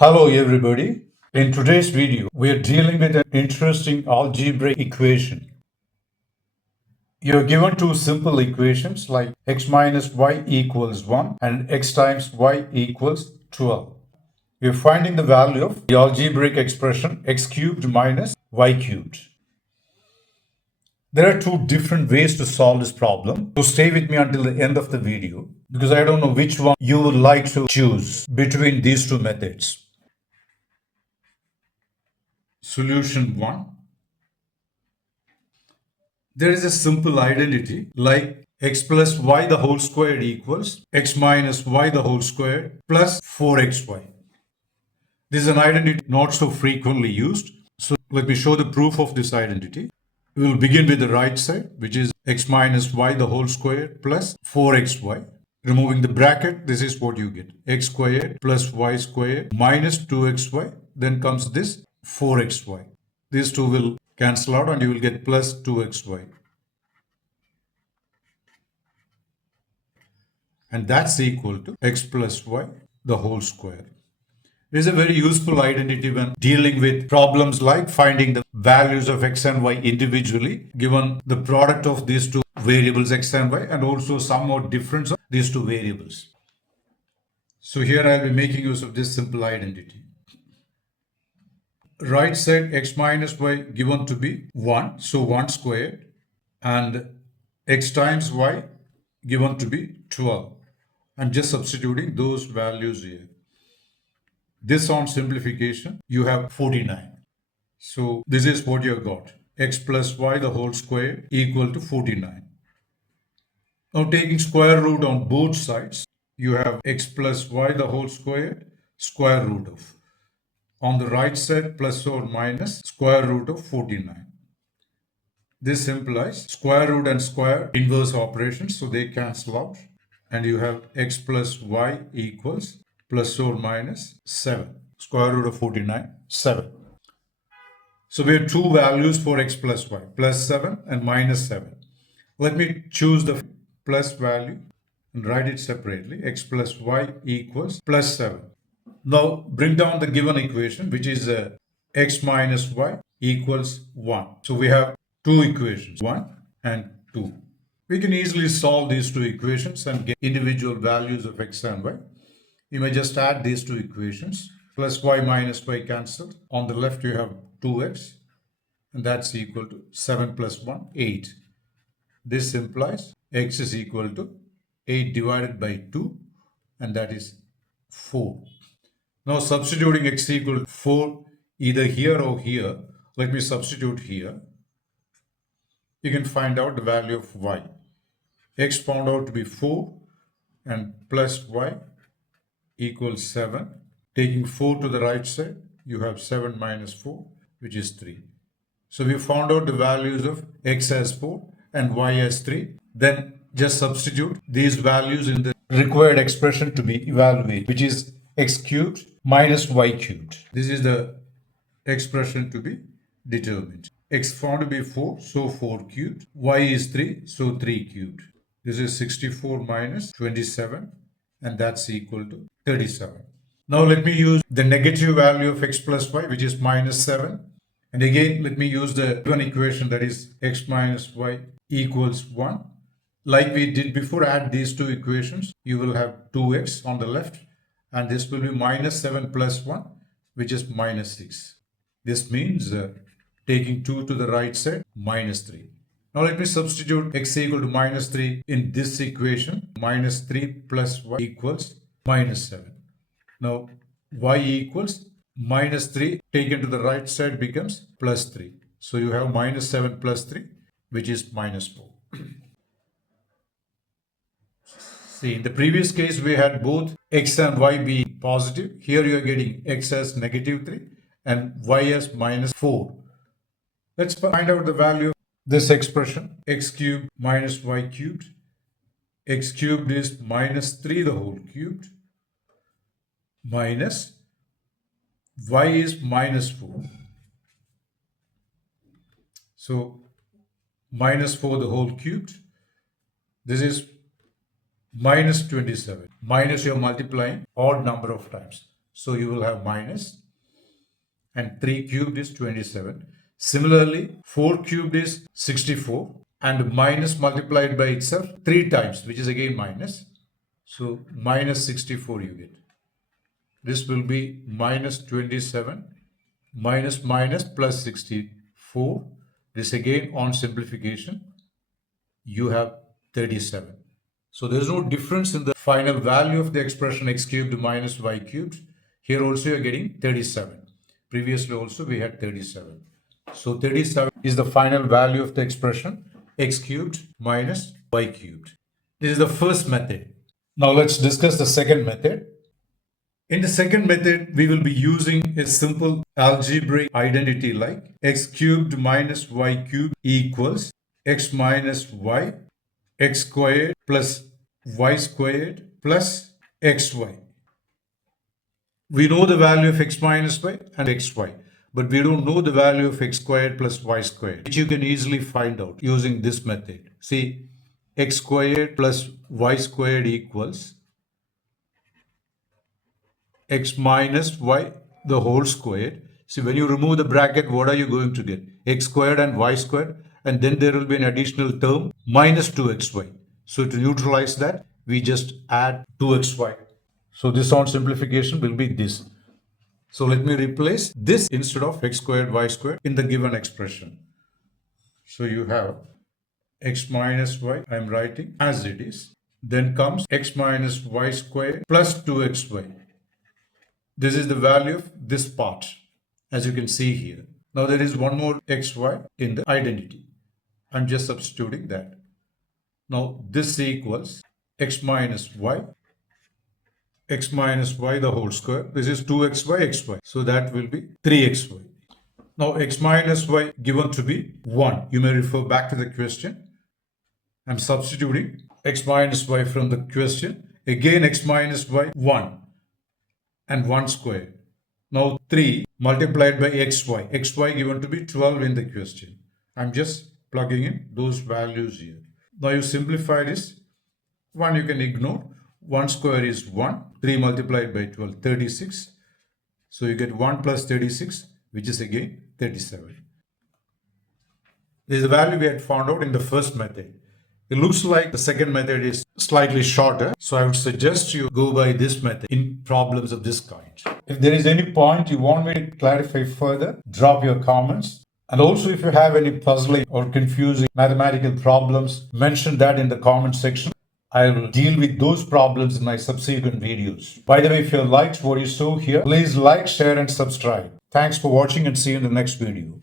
Hello everybody. In today's video, we are dealing with an interesting algebraic equation. You're given two simple equations like x minus y equals 1 and x times y equals 12. We're finding the value of the algebraic expression x cubed minus y cubed. There are two different ways to solve this problem. So stay with me until the end of the video because I don't know which one you would like to choose between these two methods. Solution 1. There is a simple identity like x plus y the whole squared equals x minus y the whole squared plus 4xy. This is an identity not so frequently used. So let me show the proof of this identity. We will begin with the right side, which is x minus y the whole squared plus 4xy. Removing the bracket, this is what you get. X squared plus y squared minus 2xy. Then comes this 4xy. These two will cancel out and you will get plus 2xy. And that's equal to x plus y the whole square. It is a very useful identity when dealing with problems like finding the values of x and y individually, given the product of these two variables x and y, and also somewhat difference of these two variables. So here I'll be making use of this simple identity. Right side x minus y given to be 1, so 1 squared, and x times y given to be 12. And just substituting those values here. This on simplification, you have 49. So this is what you have got. X plus y the whole square equal to 49. Now taking square root on both sides, you have x plus y the whole square root of. On the right side, plus or minus square root of 49. This implies square root and square inverse operations, so they cancel out. And you have x plus y equals plus or minus 7. Square root of 49, 7. So we have two values for x plus y, plus 7 and minus 7. Let me choose the plus value and write it separately. X plus y equals plus 7. Now bring down the given equation, which is x minus y equals 1. So we have two equations, 1 and 2. We can easily solve these two equations and get individual values of x and y. You may just add these two equations. Plus y minus y cancelled. On the left you have 2x and that's equal to 7 plus 1, 8. This implies x is equal to 8 divided by 2 and that is 4. Now substituting x equal to 4 either here or here. Let me substitute here. You can find out the value of y. X found out to be 4 and plus y equals 7. Taking 4 to the right side, you have 7 minus 4, which is 3. So we found out the values of x as 4 and y as 3. Then just substitute these values in the required expression to be evaluated, which is x cubed minus y cubed. This is the expression to be determined. X found to be 4, so 4 cubed. Y is 3, so 3 cubed. This is 64 minus 27 and that's equal to 37. Now let me use the negative value of x plus y, which is minus 7. And again, let me use the given equation, that is x minus y equals 1. Like we did before, add these two equations. You will have 2x on the left and this will be minus 7 plus 1, which is minus 6. This means taking 2 to the right side, minus 3. Now let me substitute x equal to minus 3 in this equation. Minus 3 plus y equals minus 7. Now y equals minus 3 taken to the right side becomes plus 3. So you have minus 7 plus 3, which is minus 4. See, in the previous case we had both x and y being positive. Here you are getting x as negative 3 and y as minus 4. Let's find out the value of this expression, x cubed minus y cubed. X cubed is minus 3 the whole cubed minus y is minus 4. So minus 4 the whole cubed. This is minus 27. Minus you're multiplying odd number of times. So you will have minus, and 3 cubed is 27. Similarly, 4 cubed is 64, and minus multiplied by itself 3 times, which is again minus. So minus 64 you get. This will be minus 27 minus minus plus 64. This again on simplification, you have 37. So there's no difference in the final value of the expression x cubed minus y cubed. Here also you're getting 37. Previously also we had 37. So 37 is the final value of the expression x cubed minus y cubed. This is the first method. Now let's discuss the second method. In the second method, we will be using a simple algebraic identity like x cubed minus y cubed equals x minus y, x squared plus y squared plus xy. We know the value of x minus y and xy, but we don't know the value of x squared plus y squared, which you can easily find out using this method. See, x squared plus y squared equals x minus y the whole squared. See, when you remove the bracket, what are you going to get? X squared and y squared, and then there will be an additional term minus 2xy. So to neutralize that, we just add 2xy. So this on simplification will be this. So let me replace this instead of x squared y squared in the given expression. So you have x minus y, I am writing as it is. Then comes x minus y squared plus 2xy. This is the value of this part, as you can see here. Now there is one more xy in the identity. I'm just substituting that. Now this equals x minus y the whole square. This is 2xy xy. So that will be 3xy. Now x minus y given to be 1. You may refer back to the question. I'm substituting x minus y from the question. Again x minus y 1. And 1 squared. Now 3 multiplied by xy given to be 12 in the question. I'm just plugging in those values here. Now you simplify this. 1 you can ignore. 1 square is 1. 3 multiplied by 12, 36. So you get 1 plus 36, which is again 37. This is the value we had found out in the first method. It looks like the second method is slightly shorter, so I would suggest you go by this method in problems of this kind. If there is any point you want me to clarify further, drop your comments. And also if you have any puzzling or confusing mathematical problems, mention that in the comment section. I will deal with those problems in my subsequent videos. By the way, if you liked what you saw here, please like, share and subscribe. Thanks for watching and see you in the next video.